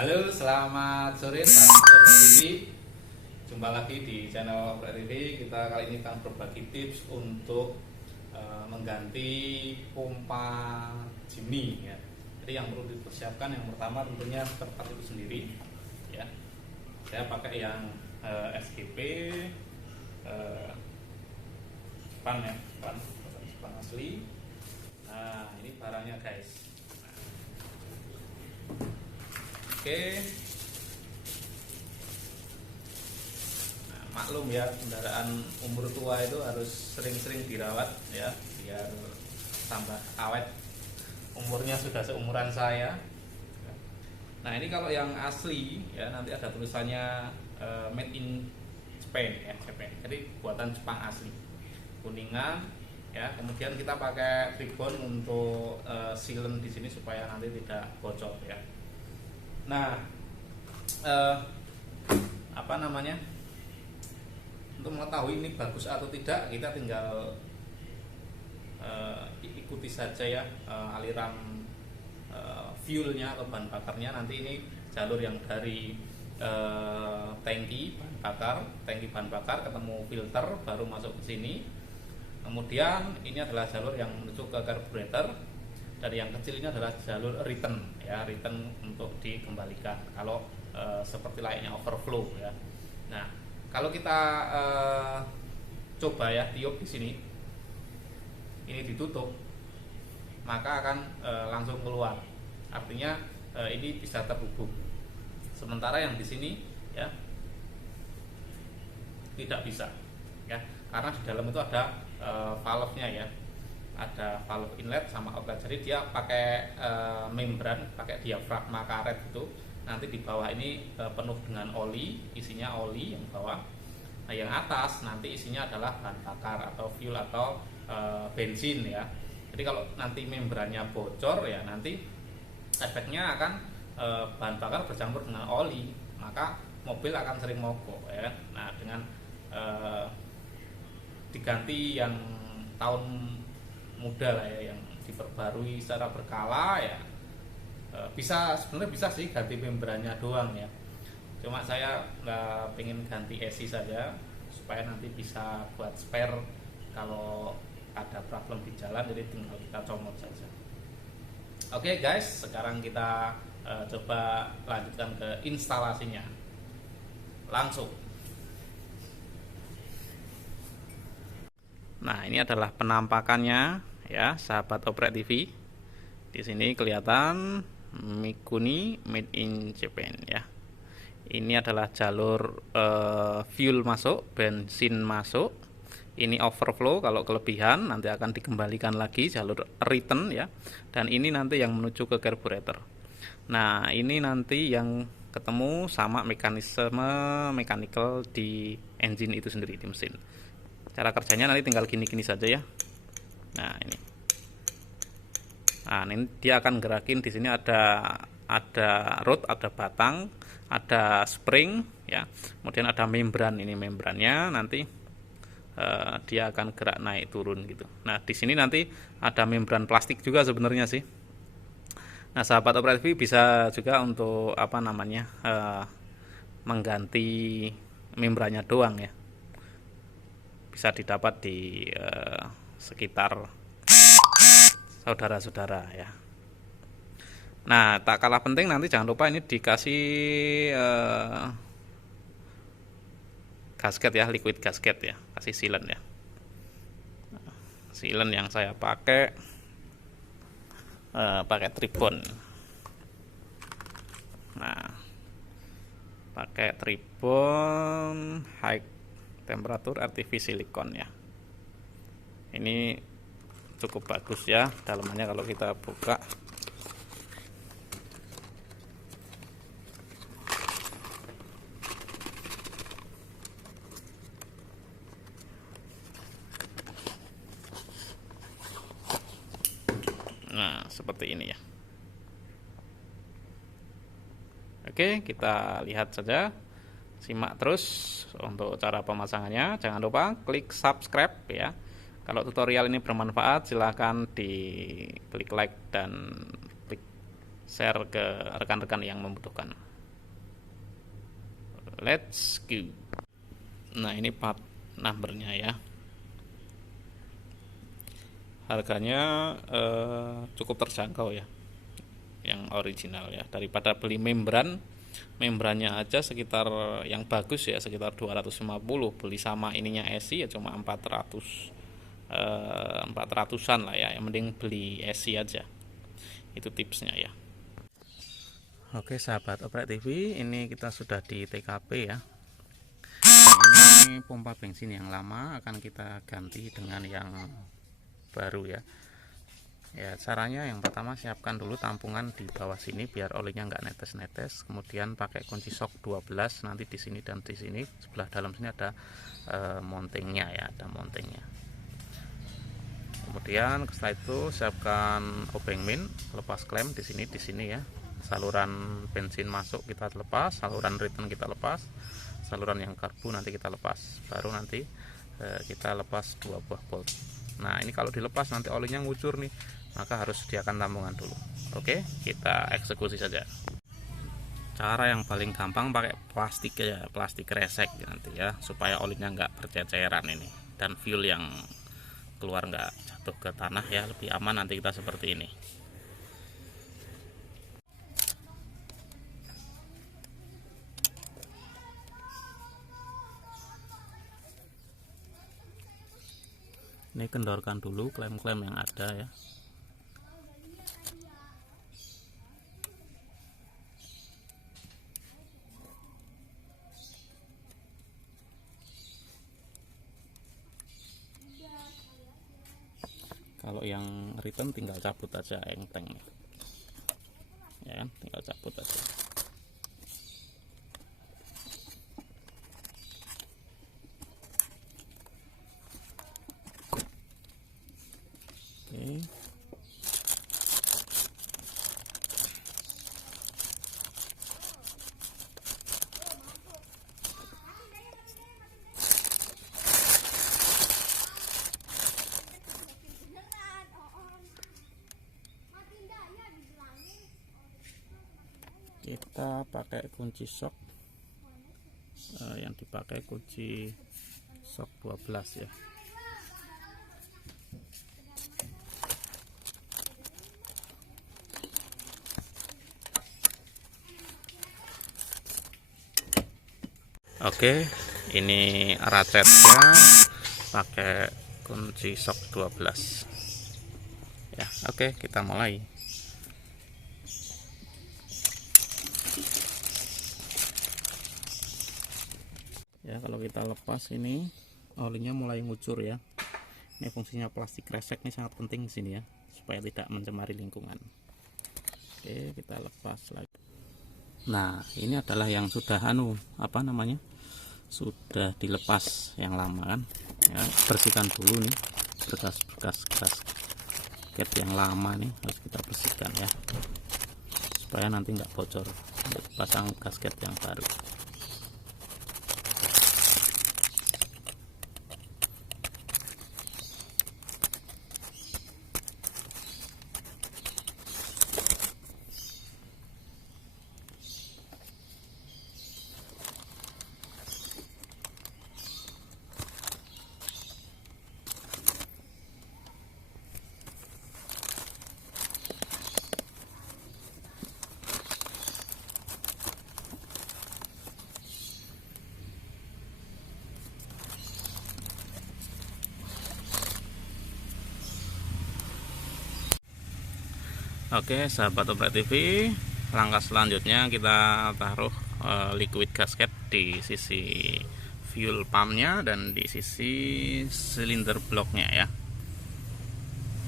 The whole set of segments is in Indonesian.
Halo, selamat sore sahabat Oprek TV. Jumpa lagi di channel Oprek TV. Kita kali ini akan berbagi tips untuk mengganti pompa Jimny ya. Jadi yang perlu dipersiapkan yang pertama tentunya spare part itu sendiri ya. Saya pakai yang SGP Jepang ya, Jepang asli. Nah, ini barangnya guys. Oke. Nah, maklum ya, kendaraan umur tua itu harus sering-sering dirawat ya, biar tambah awet. Umurnya sudah seumuran saya. Nah, ini kalau yang asli ya, nanti ada tulisannya made in Japan ya, Japan. Jadi buatan Jepang asli. Kuningan ya, kemudian kita pakai ribbon untuk sealant di sini supaya nanti tidak bocor ya. Nah, apa namanya? Untuk mengetahui ini bagus atau tidak, kita tinggal ikuti saja ya aliran fuelnya atau bahan bakarnya. Nanti ini jalur yang dari tangki bahan bakar ketemu filter baru masuk ke sini. Kemudian ini adalah jalur yang menuju ke carburetor. Dan yang kecil ini adalah jalur return ya, return untuk dikembalikan kalau seperti layaknya overflow ya. Nah, kalau kita coba ya tiup di sini, ini ditutup, maka akan langsung keluar. Artinya ini bisa terhubung. Sementara yang di sini ya tidak bisa ya, karena di dalam itu ada valve-nya ya. Ada valve inlet sama outlet, jadi dia pakai membran, pakai diafragma karet itu. Nanti di bawah ini penuh dengan oli, isinya oli yang bawah. Nah, yang atas nanti isinya adalah bahan bakar atau fuel atau bensin ya. Jadi kalau nanti membrannya bocor ya, nanti efeknya akan bahan bakar bercampur dengan oli, maka mobil akan sering mogok ya. Nah, dengan diganti yang tahun muda lah ya, yang diperbarui secara berkala ya, bisa sebenarnya bisa sih ganti membrannya doang ya. Cuma saya nggak pengen ganti esi saja supaya nanti bisa buat spare kalau ada problem di jalan, jadi tinggal kita comot saja. Oke guys, sekarang kita coba lanjutkan ke instalasinya langsung. Nah, ini adalah penampakannya ya, sahabat Oprek TV. Di sini kelihatan Mikuni made in Japan ya. Ini adalah jalur fuel masuk, bensin masuk. Ini overflow, kalau kelebihan nanti akan dikembalikan lagi jalur return ya. Dan ini nanti yang menuju ke carburetor. Nah, ini nanti yang ketemu sama mekanisme mechanical di engine itu sendiri, di mesin. Cara kerjanya nanti tinggal gini-gini saja ya. Nah, ini. Nah, ini dia akan gerakin di sini ada rod, ada batang, ada spring ya. Kemudian ada membran, ini membrannya nanti dia akan gerak naik turun gitu. Nah, di sini nanti ada membran plastik juga sebenarnya sih. Nah, sahabat Oprek TV bisa juga untuk apa namanya? Mengganti membrannya doang ya. Bisa didapat di sekitar saudara-saudara ya. Nah, tak kalah penting nanti jangan lupa ini dikasih gasket ya, liquid gasket ya, kasih sealant ya. Sealant yang saya pakai tribon. Nah, pakai tribon high temperature RTV silikon ya. Ini cukup bagus ya dalamannya kalau kita buka. Nah, seperti ini ya. Oke, kita lihat saja. Simak terus untuk cara pemasangannya. Jangan lupa klik subscribe ya. Kalau tutorial ini bermanfaat, silahkan diklik like dan klik share ke rekan-rekan yang membutuhkan. Let's go. Nah, ini part numbernya ya. Harganya cukup terjangkau ya, yang original ya, daripada beli membrannya aja sekitar yang bagus ya sekitar 250, beli sama ininya esi ya cuma 400-an lah ya. Yang mending beli esi aja, itu tipsnya ya. Oke sahabat Oprek TV, ini kita sudah di TKP ya. Ini pompa bensin yang lama akan kita ganti dengan yang baru ya. Ya, caranya yang pertama siapkan dulu tampungan di bawah sini biar olinya nggak netes-netes. Kemudian pakai kunci sok 12, nanti di sini dan di sini sebelah dalam sini ada mountingnya ya, ada mountingnya. Kemudian setelah itu siapkan obeng min, lepas klem di sini ya. Saluran bensin masuk kita lepas, saluran return kita lepas, saluran yang karbu nanti kita lepas. Baru nanti kita lepas 2 buah bolt. Nah, ini kalau dilepas nanti olinya ngucur nih, maka harus sediakan tampungan dulu. Oke, kita eksekusi saja. Cara yang paling gampang pakai plastik ya, plastik kresek nanti ya, supaya olinya nggak berceceran ini, dan fuel yang keluar nggak jatuh ke tanah ya, lebih aman nanti kita seperti ini. Ini kendorkan dulu klem-klem yang ada ya. Kalau yang return tinggal cabut aja engklengnya, ya kan? Tinggal cabut aja. Oke. Kita pakai kunci sok yang dipakai kunci sok 12 ya. Oke, ini ratchetnya pakai kunci sok 12 ya. Oke, kita mulai. Ya, kalau kita lepas ini olinya mulai ngucur ya. Ini fungsinya plastik kresek ini sangat penting di sini ya, supaya tidak mencemari lingkungan. Oke, kita lepas lagi. Nah, ini adalah yang sudah sudah dilepas yang lama kan ya. Bersihkan dulu nih berkas-berkas gasket yang lama nih, harus kita bersihkan ya, supaya nanti nggak bocor untuk pasang gasket yang baru. Oke sahabat Oprek TV, langkah selanjutnya kita taruh liquid gasket di sisi fuel pumpnya dan di sisi silinder bloknya ya,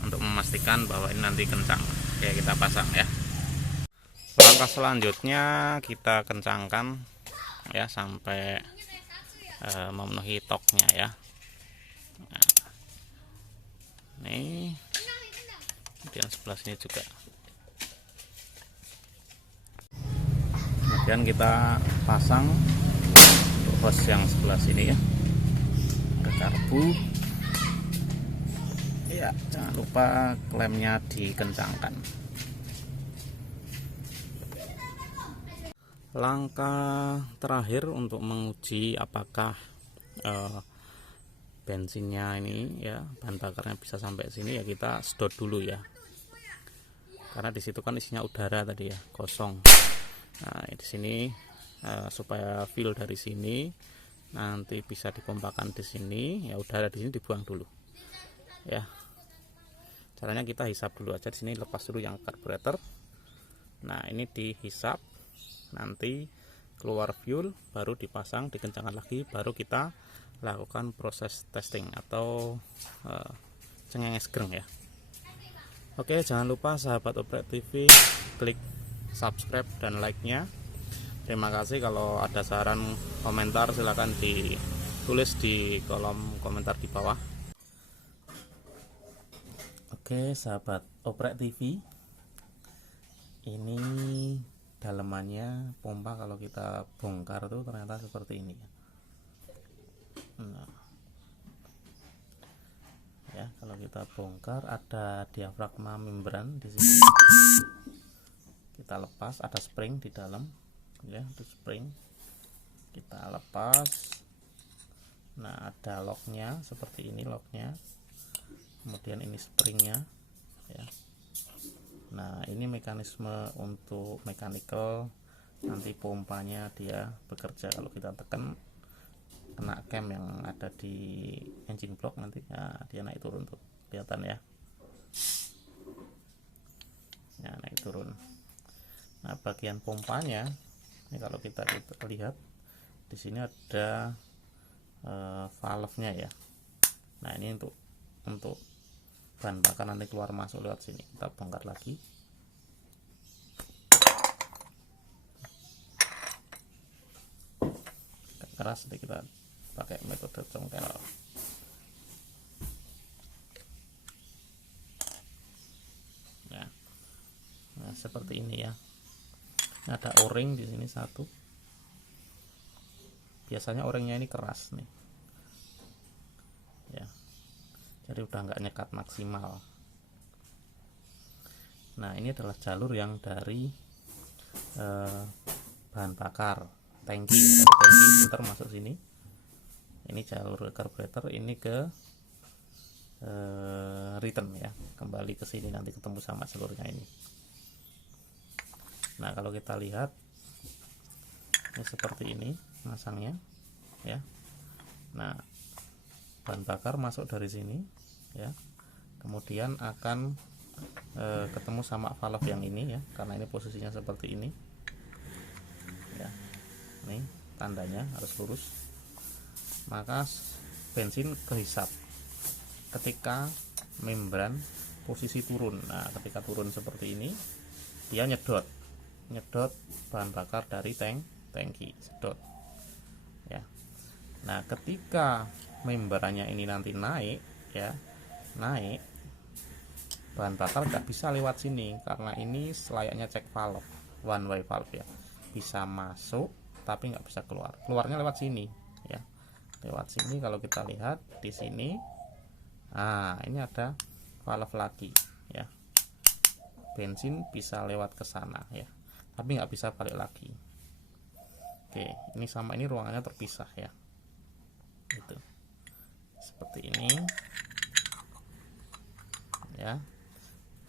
untuk memastikan bahwa ini nanti kencang. Oke, kita pasang ya. Langkah selanjutnya kita kencangkan ya sampai memenuhi toknya ya. Nah, ini kemudian sebelah sini juga. Kemudian kita pasang untuk hose yang sebelah sini ya, ke karbu ya. Jangan lupa klemnya dikencangkan. Langkah terakhir untuk menguji apakah bensinnya ini ya, bahan bakarnya bisa sampai sini ya, kita sedot dulu ya, karena disitu kan isinya udara tadi ya, kosong. Nah di sini supaya fill dari sini nanti bisa dipompakan di sini ya, udara di sini dibuang dulu ya. Caranya kita hisap dulu aja di sini, lepas dulu yang karburator. Nah ini dihisap, nanti keluar fuel, baru dipasang, dikencangkan lagi, baru kita lakukan proses testing atau cengenges greng ya. Oke, jangan lupa sahabat Oprek TV klik subscribe dan like nya. Terima kasih. Kalau ada saran komentar silahkan ditulis di kolom komentar di bawah. Oke sahabat Oprek TV, ini dalemannya pompa kalau kita bongkar tuh ternyata seperti ini. Nah, ya kalau kita bongkar ada diafragma membran di sini. Kita lepas, ada spring di dalam ya, itu spring. Kita lepas. Nah ada locknya seperti ini, locknya. Kemudian ini springnya ya. Nah ini mekanisme untuk mechanical, nanti pompanya dia bekerja kalau kita tekan kena cam yang ada di engine block, nanti ya, dia naik turun tuh, kelihatan ya. Nah naik turun. Nah bagian pompanya ini kalau kita lihat di sini ada valve-nya ya. Nah ini untuk bahan bakar nanti keluar masuk lewat sini. Kita bongkar lagi. Keras, jadi kita pakai metode congkel. Nah seperti ini ya. Ada o-ring di sini satu. Biasanya o-ringnya ini keras nih ya, jadi udah nggak nyekat maksimal. Nah ini adalah jalur yang dari bahan bakar tangki, dari tangki filter masuk sini. Ini jalur karburator, ini ke return ya, kembali ke sini, nanti ketemu sama jalurnya ini. Nah kalau kita lihat ini seperti ini masangnya ya. Nah bahan bakar masuk dari sini ya, kemudian akan ketemu sama valve yang ini ya, karena ini posisinya seperti ini ya. Ini tandanya harus lurus, maka bensin kehisap ketika membran posisi turun. Nah ketika turun seperti ini, dia nyedot bahan bakar dari tangki, sedot ya. Nah ketika membrannya ini nanti naik ya, naik, bahan bakar nggak bisa lewat sini karena ini selayaknya cek valve, one way valve ya, bisa masuk tapi nggak bisa keluar, keluarnya lewat sini ya, lewat sini. Kalau kita lihat di sini, nah ini ada valve lagi ya, bensin bisa lewat ke sana ya, tapi nggak bisa balik lagi. Oke, ini sama ini ruangannya terpisah ya, itu seperti ini ya,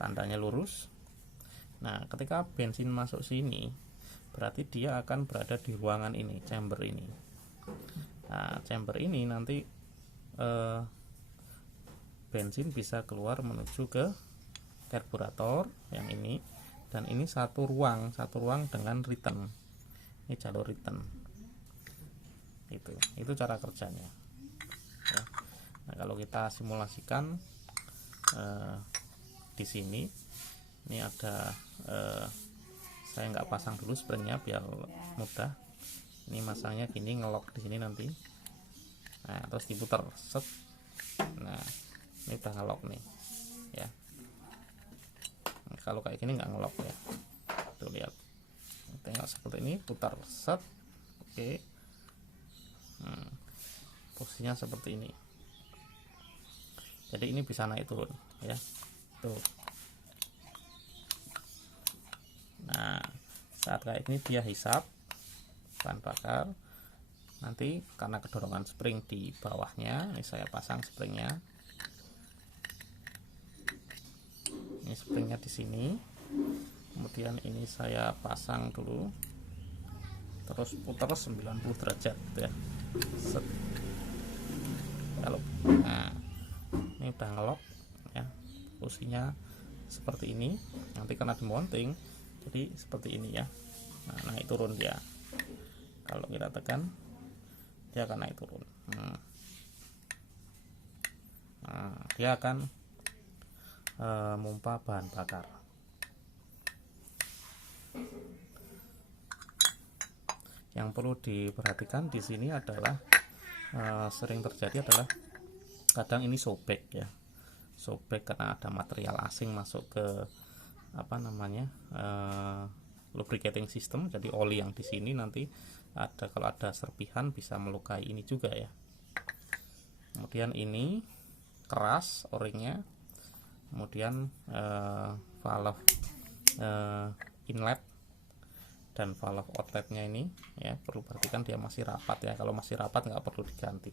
tandanya lurus. Nah ketika bensin masuk sini, berarti dia akan berada di ruangan ini, chamber ini. Nah chamber ini nanti bensin bisa keluar menuju ke karburator yang ini, dan ini satu ruang dengan return. Ini jalur return. Itu cara kerjanya ya. Nah kalau kita simulasikan di sini, ini ada saya nggak pasang dulu springnya biar mudah. Ini masangnya gini, ngelok di sini nanti. Nah terus diputar set. Nah ini udah ngelok nih ya. Nah, kalau kayak gini nggak ngelok ya, tuh lihat, tengok seperti ini, putar set. Oke. Posisinya seperti ini, jadi ini bisa naik turun ya tuh. Nah saat kayak ini dia hisap bahan bakar. Nanti karena kedorongan spring di bawahnya, ini saya pasang springnya. Ini springnya di sini. Kemudian ini saya pasang dulu, terus putar 90 derajat ya. Set. Kalau ini udah ngelok ya, posisinya seperti ini. Nanti karena dimounting jadi seperti ini ya. Naik turun dia. Kalau kita tekan dia akan naik turun. Dia akan mompa bahan bakar. Yang perlu diperhatikan di sini adalah sering terjadi adalah kadang ini sobek ya, sobek karena ada material asing masuk ke apa namanya lubricating system. Jadi oli yang di sini nanti ada, kalau ada serpihan bisa melukai ini juga ya. Kemudian ini keras o-ringnya. Kemudian valve inlet dan valve outletnya ini ya perlu perhatikan dia masih rapat ya. Kalau masih rapat nggak perlu diganti,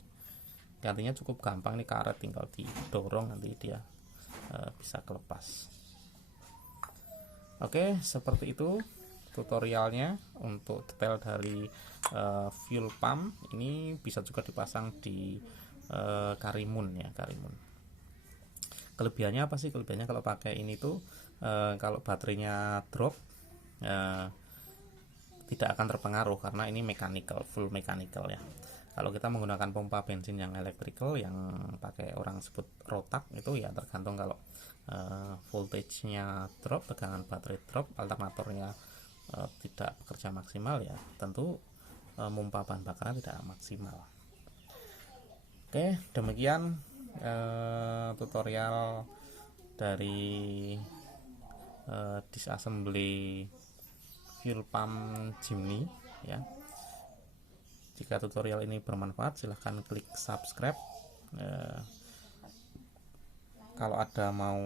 gantinya cukup gampang, nih karet tinggal didorong nanti dia bisa kelepas. Oke, seperti itu tutorialnya untuk detail dari fuel pump. Ini bisa juga dipasang di Karimun ya, Karimun. Kelebihannya apa sih? Kelebihannya kalau pakai ini tuh kalau baterainya drop tidak akan terpengaruh karena ini mechanical, full mechanical ya. Kalau kita menggunakan pompa bensin yang electrical yang pakai orang sebut rotak itu ya tergantung, kalau voltage-nya drop, tegangan baterai drop, alternatornya tidak bekerja maksimal ya tentu pompa bahan bakarnya tidak maksimal. Oke, demikian tutorial dari disassembly fuel pump Jimny ya. Jika tutorial ini bermanfaat silahkan klik subscribe. Kalau ada mau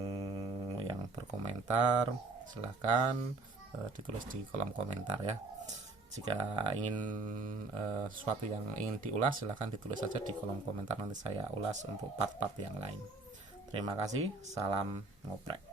yang berkomentar silahkan ditulis di kolom komentar ya. Jika ingin sesuatu yang ingin diulas silahkan ditulis saja di kolom komentar, nanti saya ulas untuk part-part yang lain. Terima kasih, salam ngoprek.